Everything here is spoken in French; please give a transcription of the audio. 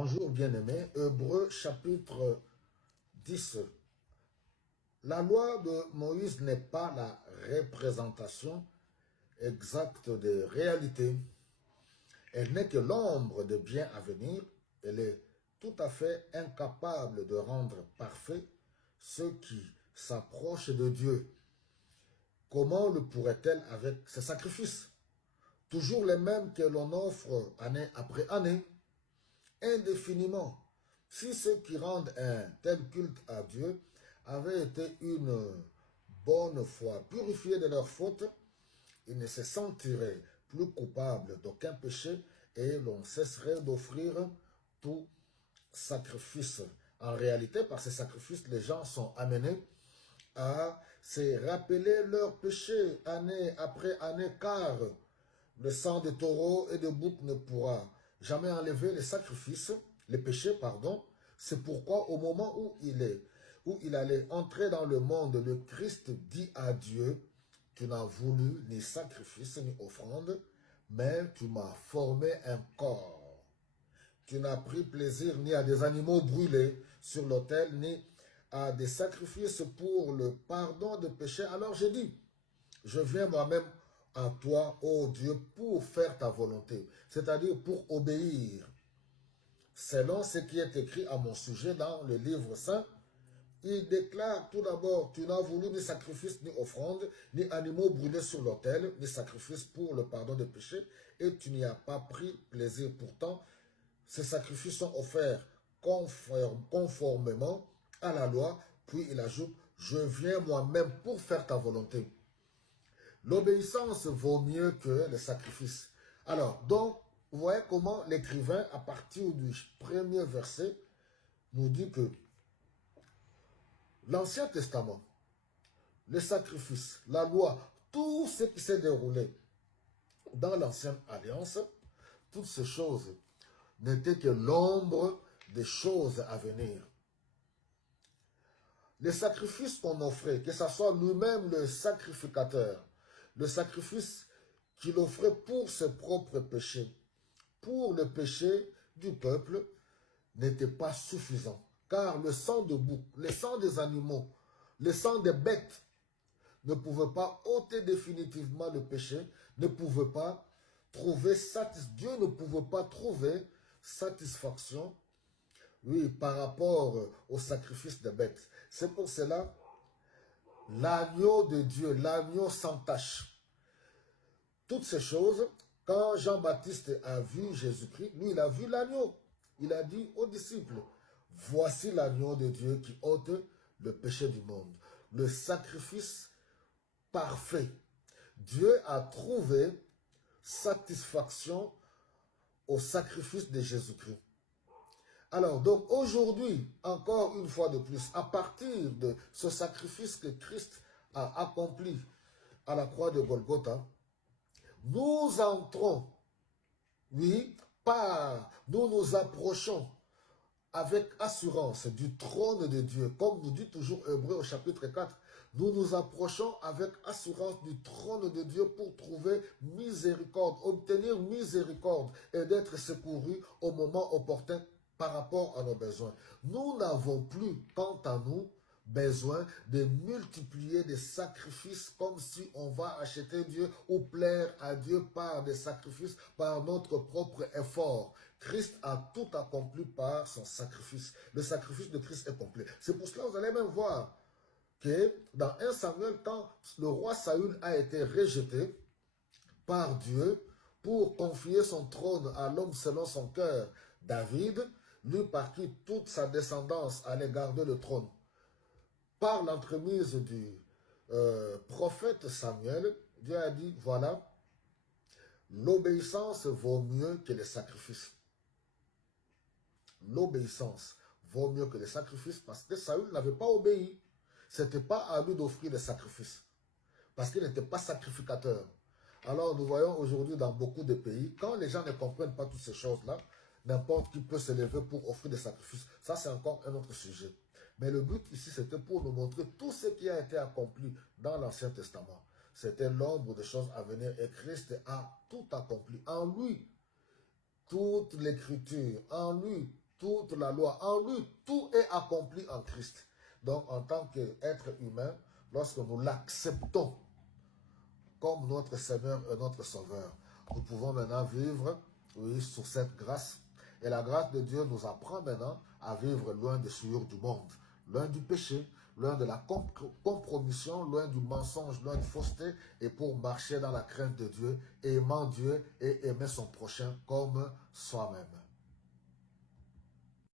Bonjour bien-aimés, Hébreux chapitre 10. La loi de Moïse n'est pas la représentation exacte des réalités. Elle n'est que l'ombre de bien à venir. Elle est tout à fait incapable de rendre parfait ceux qui s'approchent de Dieu. Comment le pourrait-elle avec ses sacrifices? Toujours les mêmes que l'on offre année après année, indéfiniment. Si ceux qui rendent un tel culte à Dieu avaient été une bonne fois purifiés de leurs fautes, ils ne se sentiraient plus coupables d'aucun péché et l'on cesserait d'offrir tout sacrifice. En réalité, par ces sacrifices, les gens sont amenés à se rappeler leurs péchés année après année, car le sang de taureau et de bouc ne pourra jamais enlever les sacrifices, les péchés, pardon. C'est pourquoi au moment où il allait entrer dans le monde, le Christ dit à Dieu, tu n'as voulu ni sacrifice ni offrande, mais tu m'as formé un corps. Tu n'as pris plaisir ni à des animaux brûlés sur l'autel, ni à des sacrifices pour le pardon de péchés. Alors j'ai dit, je viens moi-même à toi, ô Dieu, pour faire ta volonté, c'est-à-dire pour obéir. Selon ce qui est écrit à mon sujet dans le livre saint, il déclare tout d'abord, tu n'as voulu ni sacrifice, ni offrande, ni animaux brûlés sur l'autel, ni sacrifice pour le pardon des péchés, et tu n'y as pas pris plaisir. Pourtant, ces sacrifices sont offerts conformément à la loi. Puis il ajoute, je viens moi-même pour faire ta volonté. L'obéissance vaut mieux que le sacrifice. Alors, donc, vous voyez comment l'écrivain, à partir du premier verset, nous dit que l'Ancien Testament, le sacrifice, la loi, tout ce qui s'est déroulé dans l'Ancienne Alliance, toutes ces choses n'étaient que l'ombre des choses à venir. Les sacrifices qu'on offrait, que ce soit lui-même le sacrificateur, le sacrifice qu'il offrait pour ses propres péchés, pour le péché du peuple, n'était pas suffisant. Car le sang de bouc, le sang des animaux, le sang des bêtes ne pouvait pas ôter définitivement le péché, ne pouvait pas trouver Dieu ne pouvait pas trouver satisfaction, oui, par rapport au sacrifice des bêtes. C'est pour cela, l'agneau de Dieu, l'agneau sans tache. Toutes ces choses, quand Jean-Baptiste a vu Jésus-Christ, lui, il a vu l'agneau. Il a dit aux disciples, voici l'agneau de Dieu qui ôte le péché du monde. Le sacrifice parfait. Dieu a trouvé satisfaction au sacrifice de Jésus-Christ. Alors, donc aujourd'hui, encore une fois de plus, à partir de ce sacrifice que Christ a accompli à la croix de Golgotha, nous entrons, oui, nous nous approchons avec assurance du trône de Dieu. Comme nous dit toujours Hébreux au chapitre 4, nous nous approchons avec assurance du trône de Dieu pour trouver miséricorde, obtenir miséricorde et d'être secourus au moment opportun par rapport à nos besoins. Nous n'avons plus, quant à nous, besoin de multiplier des sacrifices comme si on va acheter Dieu ou plaire à Dieu par des sacrifices, par notre propre effort. Christ a tout accompli par son sacrifice. Le sacrifice de Christ est complet. C'est pour cela que vous allez même voir que dans 1 Samuel, quand le roi Saül a été rejeté par Dieu pour confier son trône à l'homme selon son cœur, David, lui par qui toute sa descendance allait garder le trône, par l'entremise du prophète Samuel, Dieu a dit, voilà, l'obéissance vaut mieux que les sacrifices. L'obéissance vaut mieux que les sacrifices parce que Saül n'avait pas obéi. Ce n'était pas à lui d'offrir des sacrifices parce qu'il n'était pas sacrificateur. Alors nous voyons aujourd'hui dans beaucoup de pays, quand les gens ne comprennent pas toutes ces choses-là, n'importe qui peut se lever pour offrir des sacrifices. Ça, c'est encore un autre sujet. Mais le but ici, c'était pour nous montrer tout ce qui a été accompli dans l'Ancien Testament. C'était l'ombre des choses à venir et Christ a tout accompli. En lui, toute l'écriture, en lui, toute la loi. En lui, tout est accompli en Christ. Donc, en tant qu'être humain, lorsque nous l'acceptons comme notre Seigneur et notre Sauveur, nous pouvons maintenant vivre, oui, sous cette grâce. Et la grâce de Dieu nous apprend maintenant à vivre loin des souillures du monde, loin du péché, loin de la compromission, loin du mensonge, loin de fausseté, et pour marcher dans la crainte de Dieu, aimant Dieu et aimer son prochain comme soi-même.